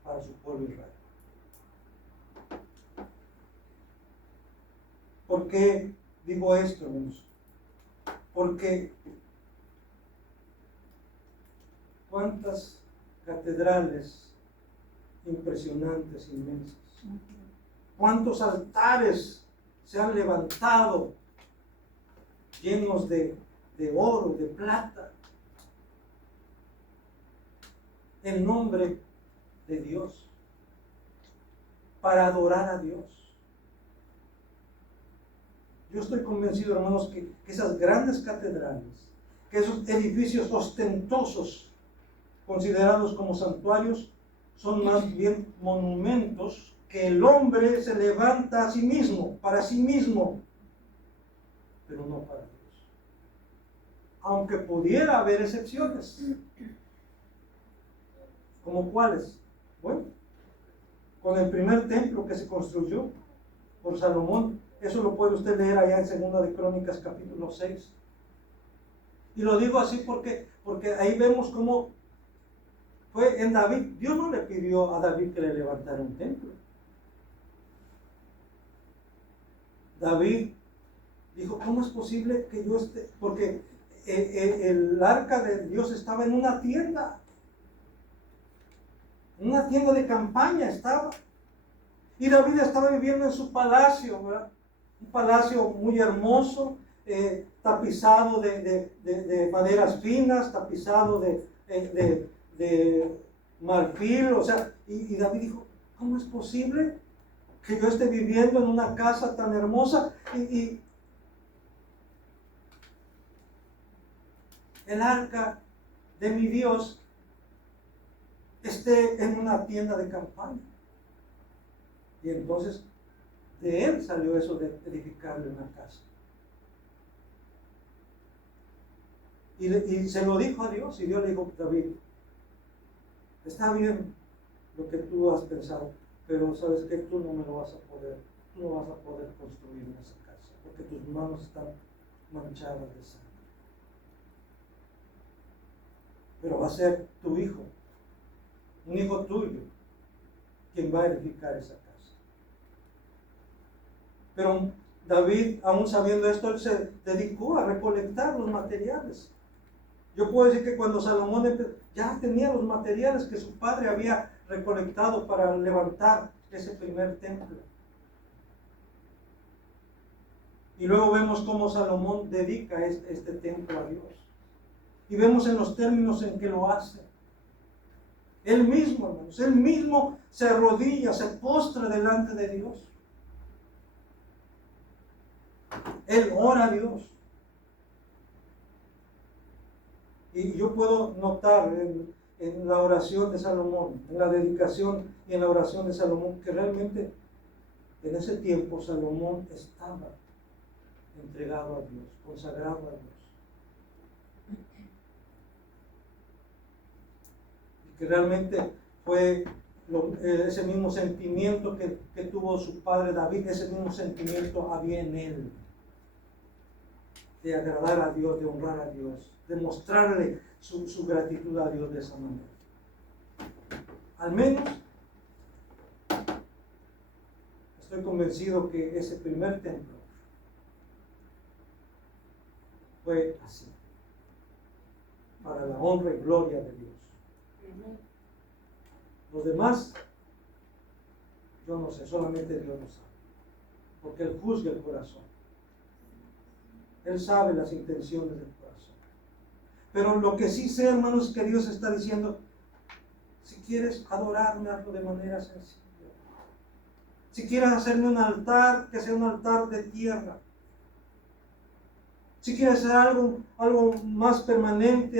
para su pueblo Israel. ¿Por qué digo esto, hermanos? Porque cuántas catedrales impresionantes, inmensas, cuántos altares se han levantado llenos de oro, de plata, en nombre de Dios, para adorar a Dios. Yo estoy convencido, hermanos, que esas grandes catedrales, que esos edificios ostentosos, considerados como santuarios, son más bien monumentos que el hombre se levanta a sí mismo, para sí mismo, pero no para Dios. Aunque pudiera haber excepciones. ¿Como cuáles? Bueno, con el primer templo que se construyó por Salomón, eso lo puede usted leer allá en Segunda de Crónicas capítulo 6. Y lo digo así porque ahí vemos cómo fue en David. Dios no le pidió a David que le levantara un templo. David dijo, ¿cómo es posible que yo esté? Porque el arca de Dios estaba en una tienda de campaña estaba. Y David estaba viviendo en su palacio, ¿verdad? Un palacio muy hermoso, tapizado de maderas finas, tapizado de marfil, o sea, y David dijo, ¿cómo es posible que yo esté viviendo en una casa tan hermosa y el arca de mi Dios esté en una tienda de campaña? Y entonces de él salió eso de edificarle una casa. Y se lo dijo a Dios, y Dios le dijo, David, está bien lo que tú has pensado, pero sabes que tú no vas a poder construir esa casa, porque tus manos están manchadas de sangre. Pero va a ser tu hijo un hijo tuyo, quien va a edificar esa casa. Pero David, aún sabiendo esto, él se dedicó a recolectar los materiales. Yo puedo decir que cuando Salomón ya tenía los materiales que su padre había recolectado para levantar ese primer templo. Y luego vemos cómo Salomón dedica este templo a Dios. Y vemos en los términos en que lo hace. Él mismo, hermanos, él mismo se arrodilla, se postra delante de Dios. Él ora a Dios. Y yo puedo notar en la oración de Salomón, en la dedicación y en la oración de Salomón, que realmente en ese tiempo Salomón estaba entregado a Dios, consagrado a Dios. Y que realmente fue ese mismo sentimiento que tuvo su padre David, ese mismo sentimiento había en él, de agradar a Dios, de honrar a Dios, de mostrarle su gratitud a Dios de esa manera. Al menos estoy convencido que ese primer templo fue así, para la honra y gloria de Dios. Los demás, yo no sé, solamente Dios lo sabe, porque Él juzga el corazón. Él sabe las intenciones del corazón. Pero lo que sí sé, hermanos, es que Dios está diciendo, si quieres adorarme, hazlo de manera sencilla. Si quieres hacerme un altar, que sea un altar de tierra. Si quieres hacer algo más permanente,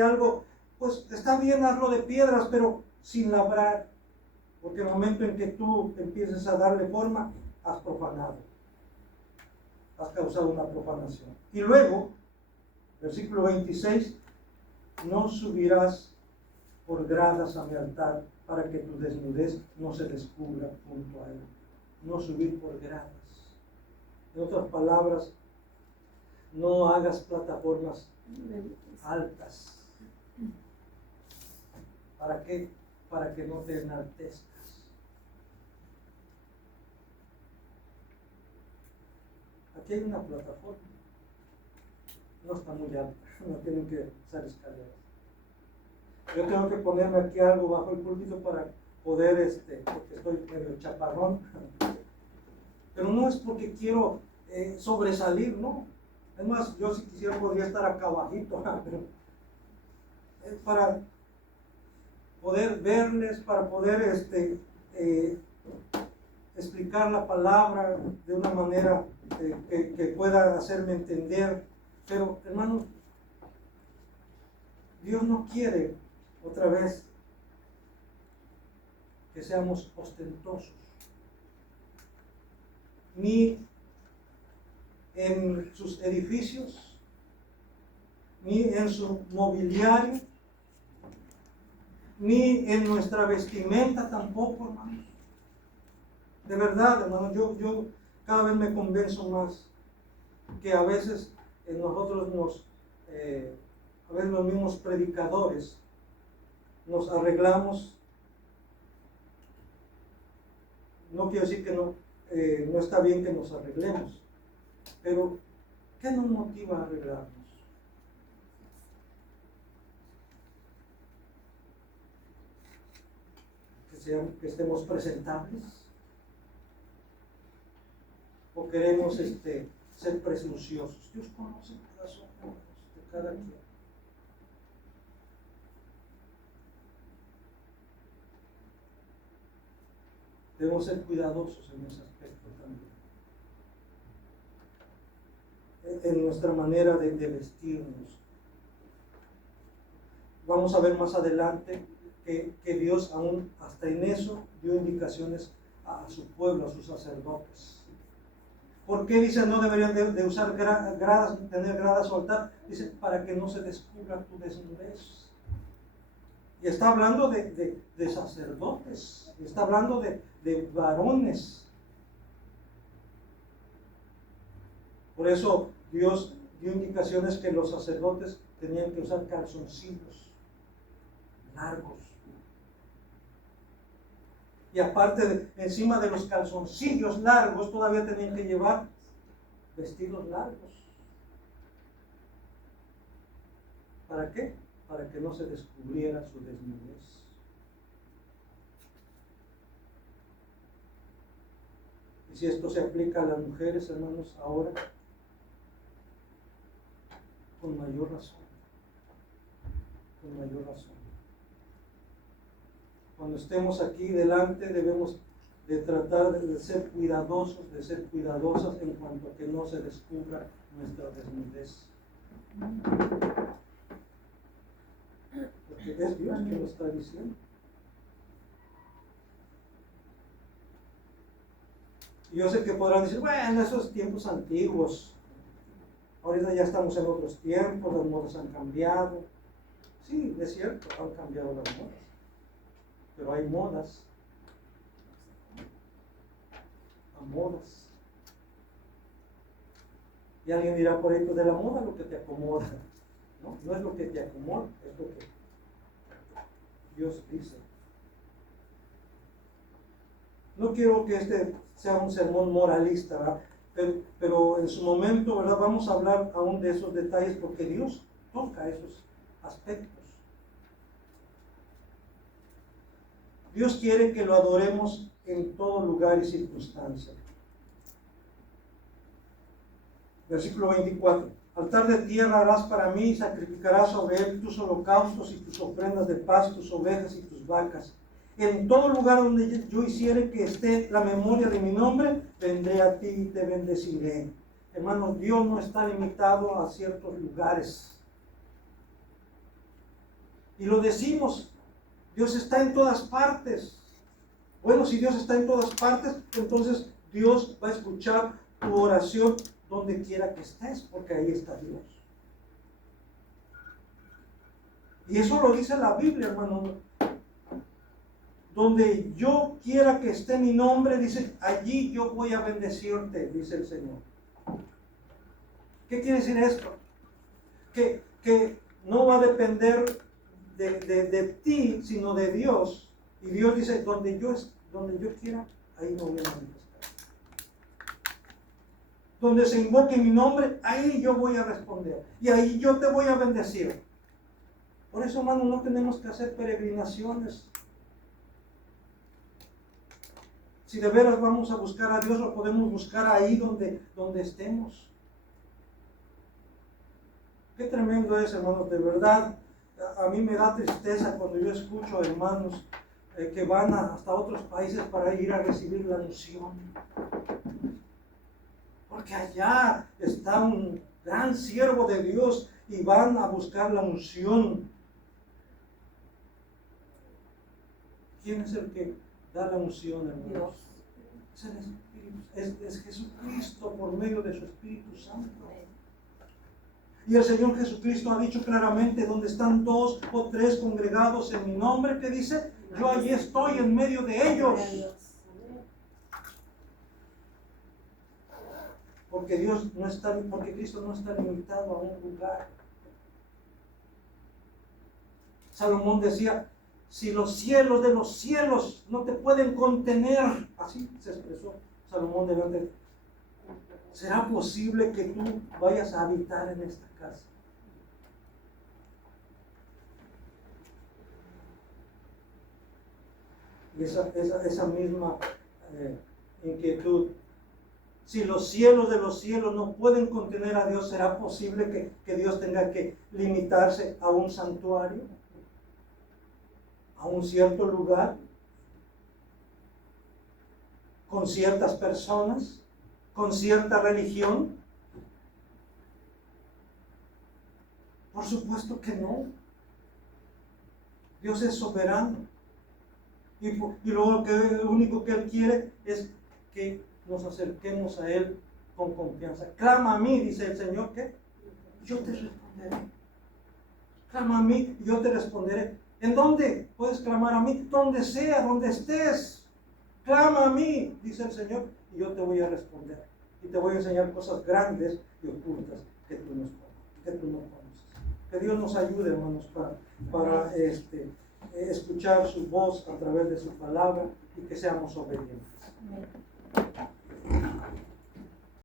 pues está bien, hazlo de piedras, pero sin labrar. Porque en el momento en que tú empieces a darle forma, has profanado. Has causado una profanación. Y luego, versículo 26, no subirás por gradas a mi altar para que tu desnudez no se descubra junto a él. No subir por gradas. En otras palabras, no hagas plataformas altas. ¿Para qué? Para que no te enaltezcas. Aquí hay una plataforma. No está muy alta, no tienen que usar escaleras. Yo tengo que ponerme aquí algo bajo el púlpito para poder, porque estoy medio chaparrón. Pero no es porque quiero sobresalir, no. Es más, yo si quisiera podría estar acá abajito, pero es para poder verles, para poder explicar la palabra de una manera que pueda hacerme entender. Pero, hermanos, Dios no quiere otra vez que seamos ostentosos, ni en sus edificios, ni en su mobiliario, ni en nuestra vestimenta tampoco, hermanos. De verdad, hermanos, yo cada vez me convenzo más que a veces nosotros a veces los mismos predicadores nos arreglamos. No quiero decir que no está bien que nos arreglemos, pero ¿qué nos motiva a arreglarnos? Que estemos presentables, o queremos ser presunciosos. Dios conoce el corazón de cada quien. Debemos ser cuidadosos en ese aspecto también, en nuestra manera de vestirnos. Vamos a ver más adelante que Dios aún hasta en eso dio indicaciones a su pueblo, a sus sacerdotes. ¿Por qué dice no deberían de usar gradas, tener gradas o altar? Dice para que no se descubra tu desnudez. Y está hablando de sacerdotes, está hablando de varones. Por eso Dios dio indicaciones que los sacerdotes tenían que usar calzoncillos largos. Y aparte, encima de los calzoncillos largos, todavía tenían que llevar vestidos largos. ¿Para qué? Para que no se descubriera su desnudez. Y si esto se aplica a las mujeres, hermanos, ahora, con mayor razón. Con mayor razón. Cuando estemos aquí delante, debemos de tratar de ser cuidadosos, de ser cuidadosas en cuanto a que no se descubra nuestra desnudez. Porque es Dios quien lo está diciendo. Y yo sé que podrán decir, bueno, esos tiempos antiguos, ahorita ya estamos en otros tiempos, las modas han cambiado. Sí, es cierto, han cambiado las modas. Pero hay modas a modas. Y alguien dirá por ahí, pues de la moda lo que te acomoda. No, no es lo que te acomoda, es lo que Dios dice. No quiero que este sea un sermón moralista, ¿verdad? Pero en su momento, ¿verdad? Vamos a hablar aún de esos detalles porque Dios toca esos aspectos. Dios quiere que lo adoremos en todo lugar y circunstancia. Versículo 24. Altar de tierra harás para mí y sacrificarás sobre él tus holocaustos y tus ofrendas de paz, tus ovejas y tus vacas. En todo lugar donde yo hiciere que esté la memoria de mi nombre, vendré a ti y te bendeciré. Hermanos, Dios no está limitado a ciertos lugares. Y lo decimos, Dios está en todas partes. Bueno, si Dios está en todas partes, entonces Dios va a escuchar tu oración donde quiera que estés, porque ahí está Dios. Y eso lo dice la Biblia, hermano. Donde yo quiera que esté mi nombre, dice, allí yo voy a bendecirte, dice el Señor. ¿Qué quiere decir esto? Que no va a depender de ti, sino de Dios. Y Dios dice, donde yo quiera, ahí me voy a manifestar. Donde se invoque mi nombre, ahí yo voy a responder. Y ahí yo te voy a bendecir. Por eso, hermano, no tenemos que hacer peregrinaciones. Si de veras vamos a buscar a Dios, lo podemos buscar ahí donde estemos. Qué tremendo es, hermanos, de verdad. A mí me da tristeza cuando yo escucho hermanos que van hasta otros países para ir a recibir la unción. Porque allá está un gran siervo de Dios y van a buscar la unción. ¿Quién es el que da la unción, hermanos? Dios. Es el Espíritu, es Jesucristo por medio de su Espíritu Santo. Y el Señor Jesucristo ha dicho claramente, donde están 2 o 3 congregados en mi nombre, que dice, yo allí estoy en medio de ellos. Porque Cristo no está limitado a un lugar. Salomón decía, si los cielos de los cielos no te pueden contener, así se expresó Salomón delante de ¿será posible que tú vayas a habitar en esta casa? Y esa misma inquietud, si los cielos de los cielos no pueden contener a Dios, ¿será posible que Dios tenga que limitarse a un santuario? ¿A un cierto lugar? ¿Con ciertas personas? ¿Con cierta religión? Por supuesto que no. Dios es soberano. Y lo único que Él quiere es que nos acerquemos a Él con confianza. Clama a mí, dice el Señor, ¿qué? Yo te responderé. Clama a mí y yo te responderé. ¿En dónde puedes clamar a mí? Donde sea, donde estés. Clama a mí, dice el Señor, y yo te voy a responder. Y te voy a enseñar cosas grandes y ocultas que tú no conoces. Que Dios nos ayude, hermanos, para escuchar su voz a través de su palabra y que seamos obedientes.